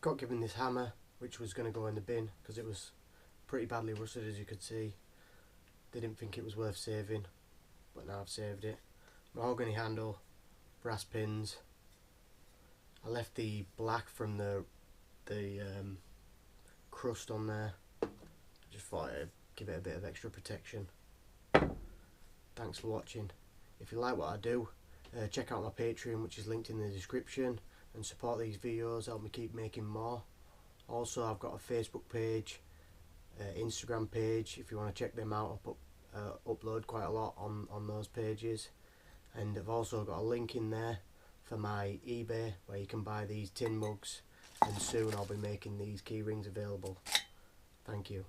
got given this hammer, which was going to go in the bin because it was pretty badly rusted, as you could see. Didn't think it was worth saving, but now I've saved it. Mahogany handle, brass pins. I left the black from the crust on there. Just thought I'd give it a bit of extra protection. Thanks for watching. If you like what I do, check out my Patreon, which is linked in the description, and support these videos, help me keep making more. Also, I've got a Facebook page, Instagram page, if you want to check them out. I upload quite a lot on those pages, and I've also got a link in there for my eBay where you can buy these tin mugs, and soon I'll be making these key rings available. Thank you.